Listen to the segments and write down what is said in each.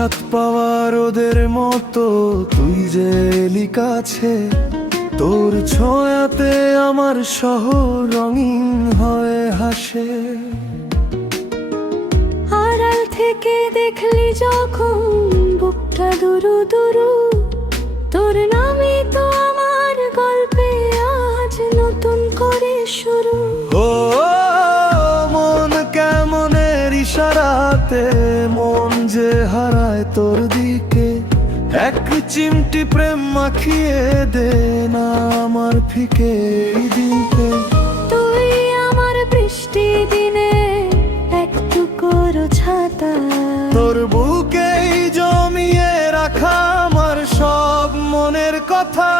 সাক্ষাৎ পাওয়ার ওদের মতো তুই যে এলি কাছে, তোর ছোঁয়াতে আমার শহর রঙিন হয়ে হাসে। আড়াল থেকে দেখলি যখন বুকটা দুরু দুরু, তোর নামে তো আমার গল্পে আজ নতুন করে শুরু। ও মন কেমনের ইশারাতে মন যে হারায় তোর দিকে, এক চিমটি প্রেম মাখিয়ে দে না আমার ফিকে এই দিনকে। তুই আমার বৃষ্টি দিনে একটু করো ছাতা, তোর বুকেই জমিয়ে রাখা আমার সব মনের কথা।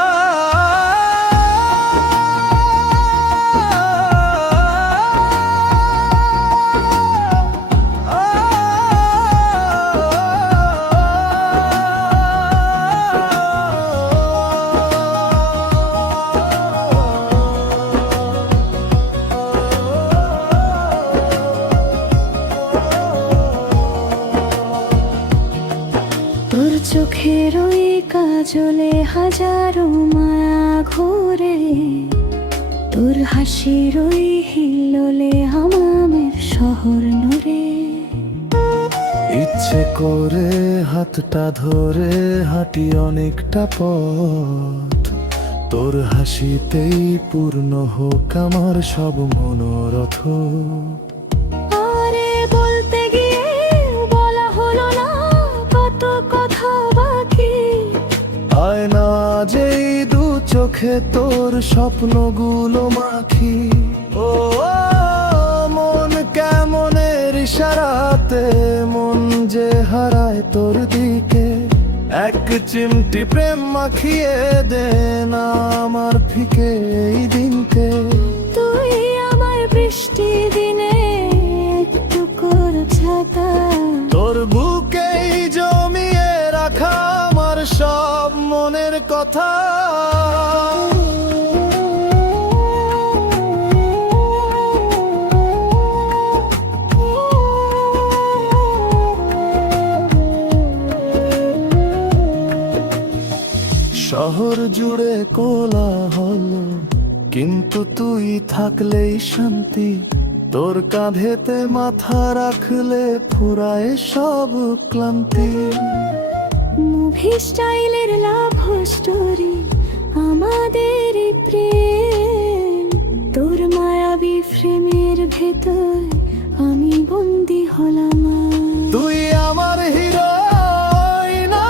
তোর চোখের ওই কাজলে হাজারো মায়া ঘোরে, তোর হাসির ওই হিল্লোলে আমামের শহর নড়ে। ইচ্ছে করে হাতটা ধরে হাঁটি অনেকটা পথ, তোর হাসিতেই পূর্ণ হোক আমার সব মনোরথ। আরে বলতে গিয়ে বলা হলো না কত কথা বাকি, আয় না যেই দু চোখে তোর স্বপ্নগুলো মাখি। ও মন কেমনের ইশারাতে মন যে হারায় তোর দিকে, এক চিমটি প্রেম মাখিয়ে দে না আমার ফিকে এই দিনকে। তুই আমার বৃষ্টি দিনে একটু করো ছাতা, তোর বুকেই জমিয়ে রাখা আমার সব মনের কথা। শহর জুড়ে কোলাহল, কিন্তু তুই থাকলেই শান্তি। তোর কাঁধেতে মাথা রাখলে ফুরায় সব ক্লান্তি। মুভি স্টাইলের লাভ স্টোরি আমাদের এই প্রেম, তোর মায়াবী ফ্রেমের ভেতর আমি বন্দি হলাম। তুই আমার হিরো,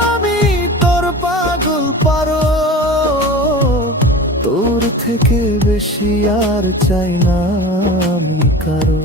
আমি তোর পাগল পারো। তোর থেকে বেশি আর চাই না আমি কারো।